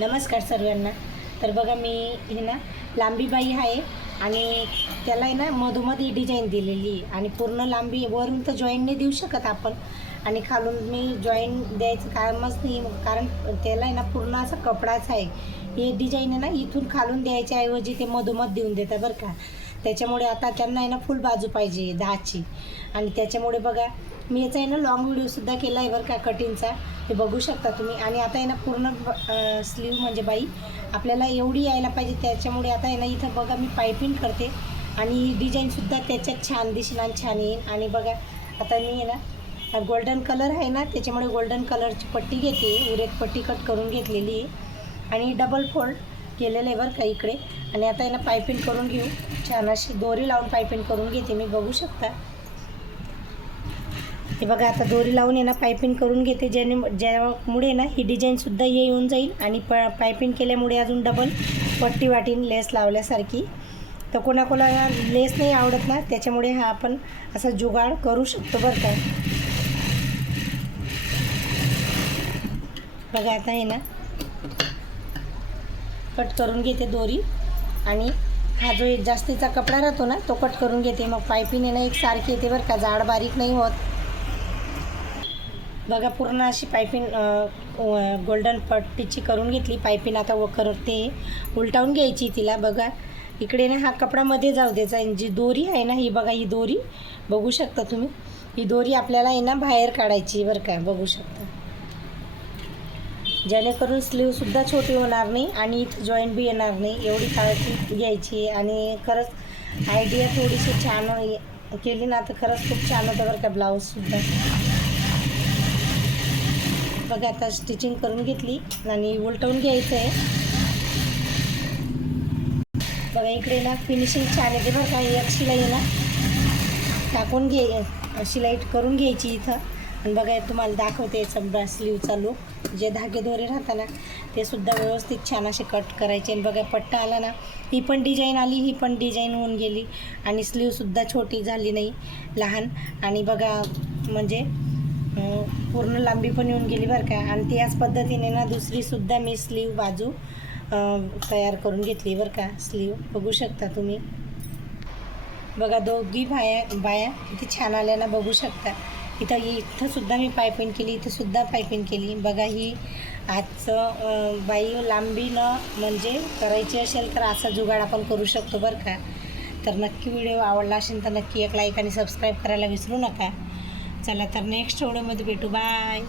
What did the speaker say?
नमस्कार सर्वांना। तर बघा मी हे ना लांबी बाई आहे आणि त्याला आहे ना मधोमध डिझाईन दिलेली आहे आणि पूर्ण लांबी वरून तर जॉईंट नाही देऊ शकत आपण आणि खालून मी जॉईंट द्यायचं कामच नाही, कारण त्याला आहे ना पूर्ण असा कपडाच आहे। हे डिझाईन आहे ना इथून खालून द्यायच्या ऐवजी ते मधोमध देऊन देतात बरं का। त्याच्यामुळे आता त्यांना आहे ना फुल बाजू पाहिजे 10ची आणि त्याच्यामुळे बघा मी याचा आहे ना लॉंग व्हिडिओसुद्धा केला आहे बरं का कटिंगचा, हे बघू शकता तुम्ही। आणि आता आहे ना पूर्ण स्लीव म्हणजे बाई आपल्याला एवढी यायला पाहिजे, त्याच्यामुळे आता आहे ना इथं बघा मी पायपिंग करते आणि ही डिझाईनसुद्धा त्याच्यात छान दिसेल आणि छान येईल। आणि बघा आता मी आहे ना गोल्डन कलर आहे ना त्याच्यामुळे गोल्डन कलरची पट्टी घेते, उरेत पट्टी कट करून घेतलेली आहे आणि डबल फोल्ड केलेलं आहे बरं का इकडे। आणि आता आहे ना पायपिंग करून घेऊ, छान अशी दोरी लावून पायपिंग करून घेते मी, बघू शकता हे बघा। आता दोरी लावून आहे ना पायपिंग करून घेते, ज्यामुळे ना ही डिझाईनसुद्धा येऊन जाईल आणि पायपिंग केल्यामुळे अजून डबल पट्टी वाटीन लेस लावल्यासारखी। तर कोणाकोणाला लेस नाही आवडत ना, त्याच्यामुळे हा आपण असा जुगाड करू शकतो बरं का। बघा आता आहे ना कट करून घेते दोरी आणि हा जो एक जास्तीचा कपडा राहतो ना तो कट करून घेते, मग पायपिंग आहे ना एक सारखी येते बरं का, जाड बारीक नाही होत। बघा पूर्ण अशी पायपिंग गोल्डन पट्टीची करून घेतली पायपिंग। आता करते उलटावून घ्यायची तिला, बघा इकडे ना हा कपडामध्ये जाऊ द्यायचा। जी दोरी आहे ना ही बघा, ही दोरी बघू शकता तुम्ही, ही दोरी आपल्याला आहे ना बाहेर काढायची बरं का, बघू शकता, जेणेकरून स्लीवसुद्धा छोटी होणार नाही आणि इथं जॉईंट बी येणार नाही, एवढी काळजी घ्यायची। आणि खरंच आयडिया थोडीशी छान केली ना तर खरंच खूप छान होतं बरं का ब्लाऊजसुद्धा। बघा आता स्टिचिंग करून घेतली आणि उलटवून घ्यायचं आहे। बघा इकडे ना फिनिशिंग छान येते बरं का, एक शिलाई ना टाकून शिलाई करून घ्यायची इथं। आणि बघा तुम्हाला दाखवते याचा स्लीवचा लूक, जे धागे दोरे राहतात ना ते सुद्धा व्यवस्थित छान असे कट करायचे। आणि बघा पट्टा आला ना, ही पण डिझाईन आली, ही पण डिझाईन होऊन गेली आणि स्लीवसुद्धा छोटी झाली नाही, लहान। आणि बघा म्हणजे पूर्ण लांबी पण येऊन गेली बरं का। आणि त्याच पद्धतीने ना दुसरीसुद्धा मी स्लीव बाजू तयार करून घेतली बरं का, स्लीव बघू शकता तुम्ही। बघा दोघी बाया किती छान आल्या ना, बघू शकता। इथंसुद्धा मी पायपिंग केली, इथंसुद्धा पायपिंग केली। बघा ही आजचं बाई लांबी न म्हणजे करायची असेल तर असा जुगाड आपण करू शकतो बरं का। तर नक्की व्हिडिओ आवडला असेल तर नक्की एक लाईक आणि सबस्क्राईब करायला विसरू नका। चला तर नेक्स्ट व्हिडिओमध्ये भेटू, बाय।